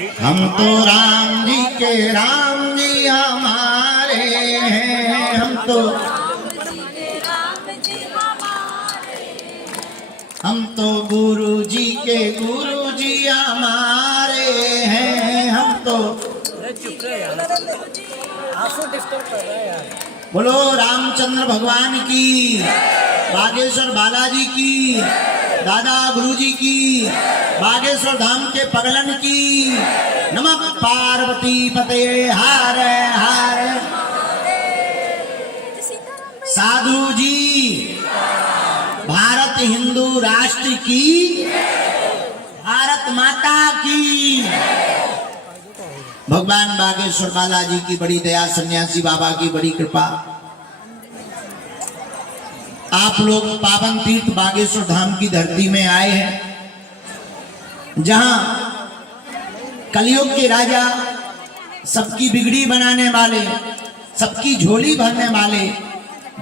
हम तो राम जी के राम जी हमारे हैं, हम तो गुरु जी के गुरु जी हमारे हैं, हम तो बोलो रामचंद्र भगवान की, बागेश्वर बालाजी की, दादा गुरु जी की, बागेश्वर धाम के पगलन की। नमः पार्वती पते हर हर। साधु जी भारत हिंदू राष्ट्र की, भारत माता की। भगवान बागेश्वर बालाजी की बड़ी दया, सन्यासी बाबा की बड़ी कृपा। आप लोग पावन तीर्थ बागेश्वर धाम की धरती में आए हैं, जहां कलयुग के राजा, सबकी बिगड़ी बनाने वाले, सबकी झोली भरने वाले,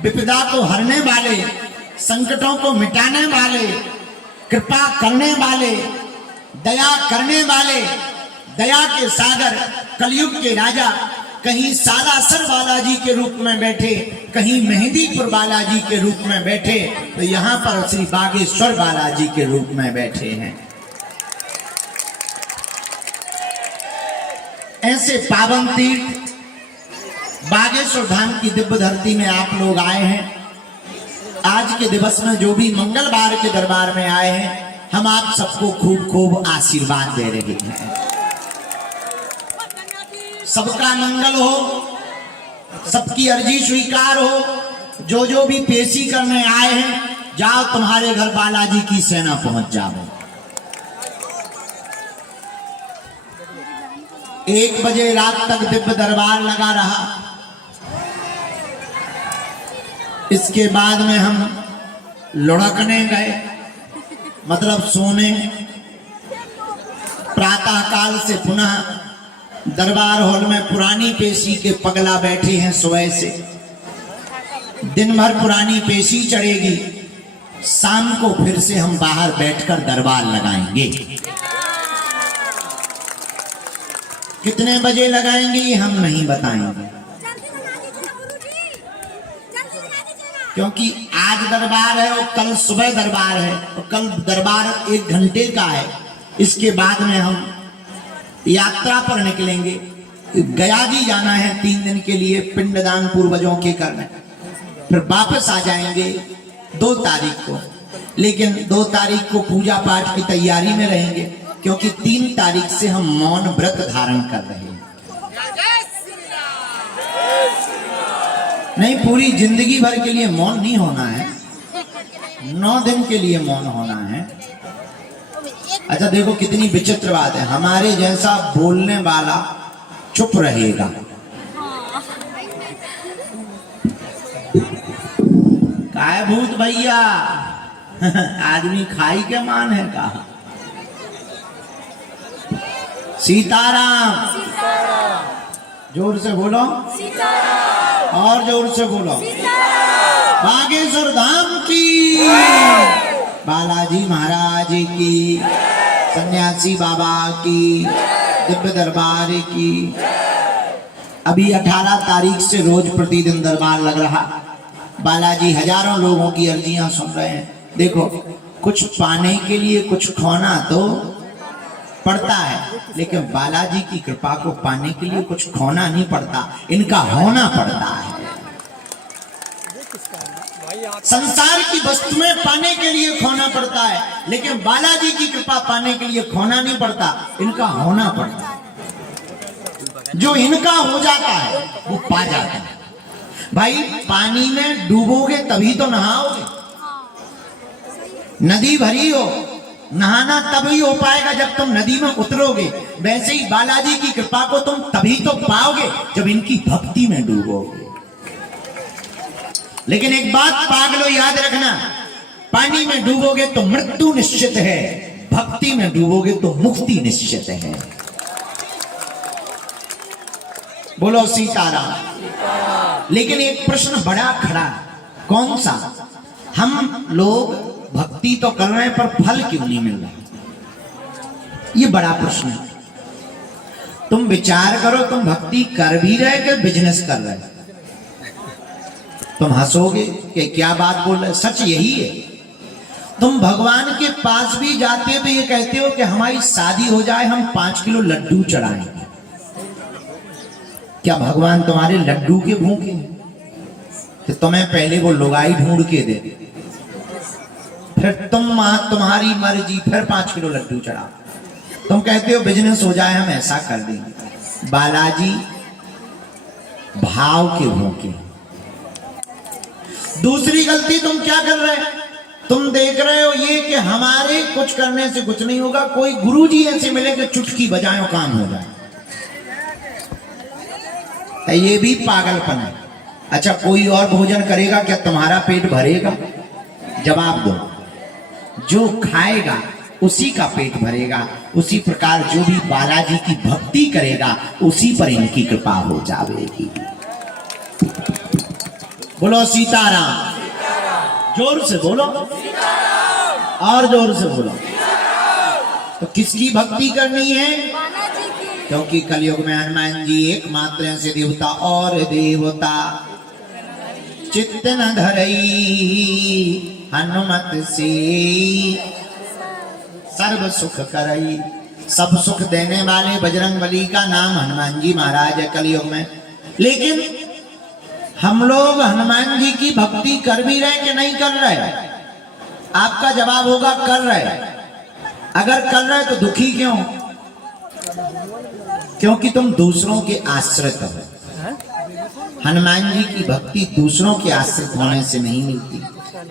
विपदा को हरने वाले, संकटों को मिटाने वाले, कृपा करने वाले, दया करने वाले, दया के सागर कलयुग के राजा कहीं सालासर बालाजी के रूप में बैठे, कहीं मेहंदीपुर बालाजी के रूप में बैठे, तो यहाँ पर श्री बागेश्वर बालाजी के रूप में बैठे हैं। ऐसे पावन तीर्थ बागेश्वर धाम की दिव्य धरती में आप लोग आए हैं। आज के दिवस में जो भी मंगलवार के दरबार में आए हैं, हम आप सबको खूब खूब आशीर्वाद दे रहे हैं। सबका मंगल हो, सबकी अर्जी स्वीकार हो। जो भी पेशी करने आए हैं, जाओ तुम्हारे घर बालाजी की सेना पहुंच जाओ। 1 बजे रात तक दिव्य दरबार लगा रहा। इसके बाद में हम लुढ़कने गए, मतलब सोने। प्रातः काल से पुनः दरबार हॉल में पुरानी पेशी के पगला बैठे हैं सुबह से। दिन भर पुरानी पेशी चढ़ेगी, शाम को फिर से हम बाहर बैठकर दरबार लगाएंगे। कितने बजे लगाएंगे हम नहीं बताएंगे, क्योंकि आज दरबार है और कल सुबह दरबार है, और कल दरबार 1 घंटे का है। इसके बाद में हम यात्रा पर निकलेंगे। गया जी जाना है 3 दिन के लिए, पिंडदान पूर्वजों के करने। फिर वापस आ जाएंगे 2 तारीख को। लेकिन 2 तारीख को पूजा पाठ की तैयारी में रहेंगे, क्योंकि 3 तारीख से हम मौन व्रत धारण कर रहे हैं। नहीं, पूरी जिंदगी भर के लिए मौन नहीं होना है, 9 दिन के लिए मौन होना है। अच्छा देखो कितनी विचित्र बात है, हमारे जैसा बोलने वाला चुप रहेगा। काय भूत भैया आदमी खाई के मान है कहा। सीताराम, जोर से बोलो, और जोर से बोलो। बागेश्वर धाम की, बालाजी महाराज की, सन्यासी बाबा की, दिव्य दरबार की। अभी 18 तारीख से रोज प्रतिदिन दरबार लग रहा। बालाजी हजारों लोगों की अर्जियां सुन रहे हैं। देखो, कुछ पाने के लिए कुछ खोना तो पड़ता है, लेकिन बालाजी की कृपा को पाने के लिए कुछ खोना नहीं पड़ता, इनका होना पड़ता है। संसार की वस्तुएं पाने के लिए खोना पड़ता है, लेकिन बालाजी की कृपा पाने के लिए खोना नहीं पड़ता, इनका होना पड़ता है। जो इनका हो जाता है वो पा जाता है। भाई, पानी में डूबोगे तभी तो नहाओगे। नदी भरी हो, नहाना तभी हो पाएगा जब तुम नदी में उतरोगे। वैसे ही बालाजी की कृपा को तुम तभी तो पाओगे जब इनकी भक्ति में डूबोगे। लेकिन एक बात पागलो याद रखना, पानी में डूबोगे तो मृत्यु निश्चित है, भक्ति में डूबोगे तो मुक्ति निश्चित है। बोलो सीताराम। लेकिन एक प्रश्न बड़ा खड़ा, कौन सा? हम लोग भक्ति तो कर रहे हैं पर फल क्यों नहीं मिल रहा? ये बड़ा प्रश्न है। तुम विचार करो, तुम भक्ति कर भी रहे कि बिजनेस कर रहे? तुम हंसोगे कि क्या बात बोल रहे, सच यही है। तुम भगवान के पास भी जाते हो तो ये कहते हो कि हमारी शादी हो जाए, हम 5 किलो लड्डू चढ़ाएंगे। क्या भगवान तुम्हारे लड्डू के भूखे हैं? कि तुम्हें पहले वो लुगाई ढूंढ के दे, फिर तुम्हारी मर्जी, फिर 5 किलो लड्डू चढ़ा। तुम कहते हो बिजनेस हो जाए, हम ऐसा कर देंगे। बालाजी भाव के भूखे। दूसरी गलती तुम क्या कर रहे हो? तुम देख रहे हो ये कि हमारे कुछ करने से कुछ नहीं होगा, कोई गुरुजी ऐसे मिले कि चुटकी बजाए और काम हो जाए। ये भी पागलपन है। अच्छा, कोई और भोजन करेगा क्या तुम्हारा पेट भरेगा? जवाब दो। जो खाएगा उसी का पेट भरेगा। उसी प्रकार जो भी बालाजी की भक्ति करेगा उसी पर इनकी कृपा हो जाएगी। बोलो सीताराम। जोर से बोलो, और जोर से बोलो। तो किसकी भक्ति करनी है? क्योंकि कलयुग में हनुमान जी एकमात्र ऐसे देवता और देवता चित्त न धरई हनुमत से सर्व सुख करई। सब सुख देने वाले बजरंगबली का नाम हनुमान जी महाराज है कलयुग में। लेकिन हम लोग हनुमान जी की भक्ति कर भी रहे कि नहीं कर रहे? आपका जवाब होगा कर रहे। अगर कर रहे तो दुखी क्यों? क्योंकि तुम दूसरों के आश्रित हो। हनुमान जी की भक्ति दूसरों के आश्रित होने से नहीं मिलती।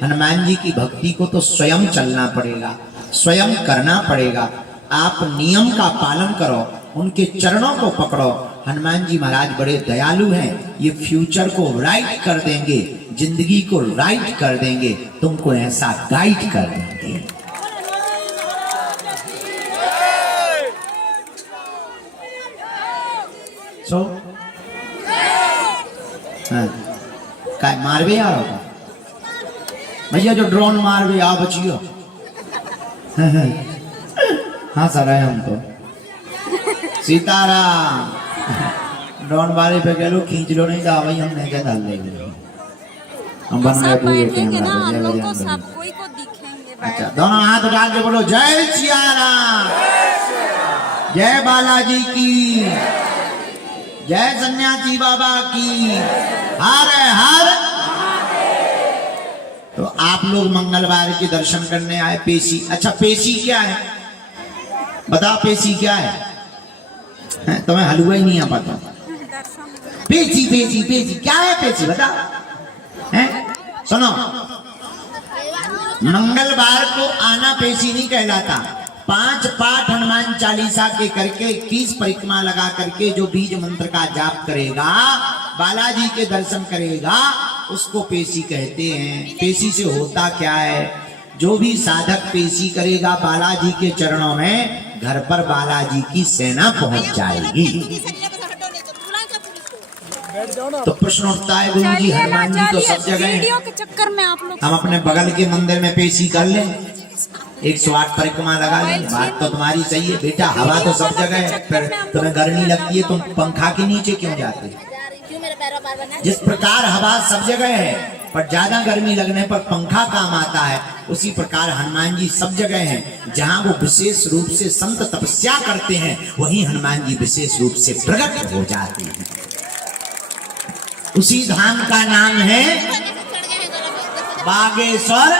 हनुमान जी की भक्ति को तो स्वयं चलना पड़ेगा, स्वयं करना पड़ेगा। आप नियम का पालन करो, उनके चरणों को पकड़ो। हनुमान जी महाराज बड़े दयालु हैं। ये फ्यूचर को राइट कर देंगे, जिंदगी को राइट कर देंगे, तुमको ऐसा गाइड कर देंगे। सो काय मारवे आ रहा भैया, जो ड्रोन मारवे आ बचियो। हाँ सर है हम तो। सीताराम। ड्रोन बारे पे कह लो, खींच लो, नहीं तो भाई हमने क्या डाल देंगे। हम बन गए पूरे कैमरा। अच्छा, दोनों हाथ उठा के बोलो जय सिया राम, जय बालाजी की, जय सन्यासी बाबा की, हर हर। तो आप लोग मंगलवार के दर्शन करने आए। पेशी, अच्छा पेशी क्या है बता? पेशी क्या है? तुम्हें हलवा ही नहीं आ पाता। पेची पेची पेची क्या है? पेची बता। हैं? सुनो, मंगलवार को आना पेशी नहीं कहलाता। 5 पाठ हनुमान चालीसा के करके 21 परिक्रमा लगा करके जो बीज मंत्र का जाप करेगा, बालाजी के दर्शन करेगा, उसको पेशी कहते हैं। पेशी से होता क्या है? जो भी साधक पेशी करेगा बालाजी के चरणों में, घर पर बालाजी की सेना पहुंच जाएगी। तो प्रश्न उठता है, गुरु जी हनुमान जी तो सब जगह हैं, हम अपने बगल के मंदिर में पेशी कर लें, 108 परिक्रमा लगा लें। बात तो तुम्हारी सही है बेटा, हवा तो सब जगह है, फिर तुम्हें गर्मी लगती है, तुम पंखा के नीचे क्यों जाते? जिस प्रकार हवा सब जगह है पर ज्यादा गर्मी लगने पर पंखा काम आता है, उसी प्रकार हनुमान जी सब जगह हैं। जहां वो विशेष रूप से संत तपस्या करते हैं, वहीं हनुमान जी विशेष रूप से प्रकट हो जाते हैं। उसी धाम का नाम है बागेश्वर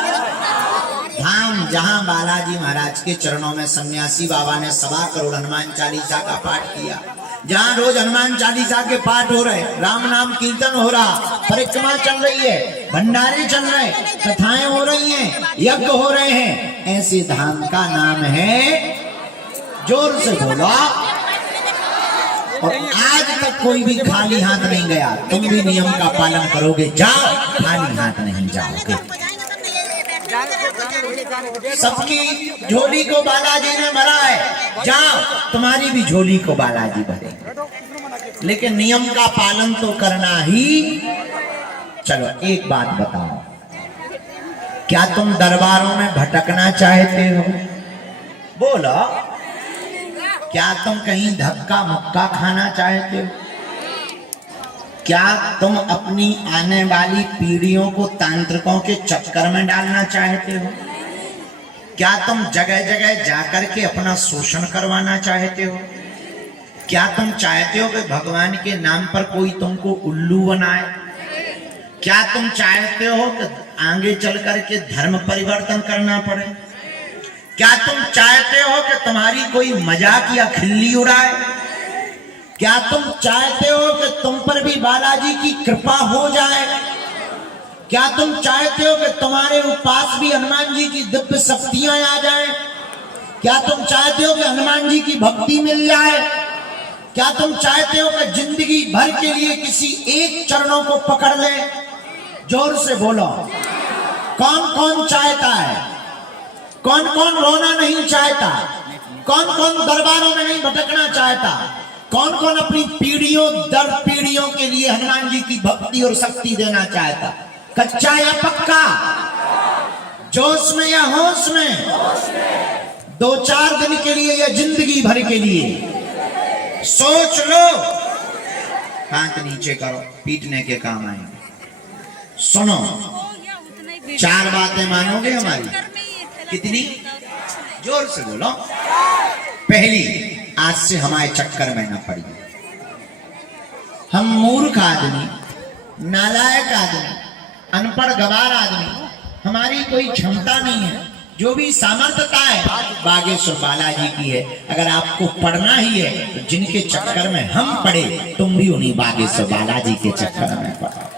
धाम, जहां बालाजी महाराज के चरणों में सन्यासी बाबा ने 1.25 करोड़ हनुमान चालीसा का पाठ किया। जहां रोज हनुमान चालीसा के पाठ हो रहे, राम नाम कीर्तन हो रहा, परिक्रमा चल रही है, भंडारे चल रहे, कथाएं हो रही हैं, यज्ञ हो रहे हैं, ऐसे धाम का नाम है, जोर से बोलो। और आज तक कोई भी खाली हाथ नहीं गया। तुम भी नियम का पालन करोगे, जाओ, खाली हाथ नहीं जाओगे। सबकी झोली को बालाजी ने भरा है, जाओ, तुम्हारी भी झोली को बालाजी भरे। लेकिन नियम का पालन तो करना ही। चलो एक बात बताओ, क्या तुम दरबारों में भटकना चाहते हो? बोलो। क्या तुम कहीं धक्का मुक्का खाना चाहते हो? क्या तुम अपनी आने वाली पीढ़ियों को तांत्रिकों के चक्कर में डालना चाहते हो? क्या तुम जगह जगह जाकर के अपना शोषण करवाना चाहते हो? क्या तुम चाहते हो कि भगवान के नाम पर कोई तुमको उल्लू बनाए? क्या तुम चाहते हो कि आगे चल करके धर्म परिवर्तन करना पड़े? क्या तुम चाहते हो कि तुम्हारी कोई मजाक या खिल्ली उड़ाए? क्या तुम चाहते हो कि तुम पर भी बालाजी की कृपा हो जाए? क्या तुम चाहते हो कि तुम्हारे पास भी हनुमान जी की दिव्य शक्तियां आ जाएं? क्या तुम चाहते हो कि हनुमान जी की भक्ति मिल जाए? क्या तुम चाहते हो कि जिंदगी भर के लिए किसी एक चरणों को पकड़ ले? जोर से बोलो, कौन कौन चाहता है? कौन कौन रोना नहीं चाहता? कौन कौन दरबारों में नहीं भटकना चाहता? कौन कौन अपनी पीढ़ियों दर पीढ़ियों के लिए हनुमान जी की भक्ति और शक्ति देना चाहता? कच्चा या पक्का? जोश में या होश में? 2-4 दिन के लिए या जिंदगी भर के लिए? सोच लो। हाथ नीचे करो, पीटने के काम आएंगे। सुनो, 4 बातें मानोगे हमारी? कितनी? जोर से बोलो। पहली, आज से हमारे चक्कर में न पड़ी। हम मूर्ख आदमी, नालायक आदमी, अनपढ़ गवार आदमी, हमारी कोई क्षमता नहीं है। जो भी सामर्थ्यता है बागेश्वर बालाजी की है। अगर आपको पढ़ना ही है तो जिनके चक्कर में हम पढ़े, तुम भी उन्हीं बागेश्वर बालाजी के चक्कर में पढ़ो।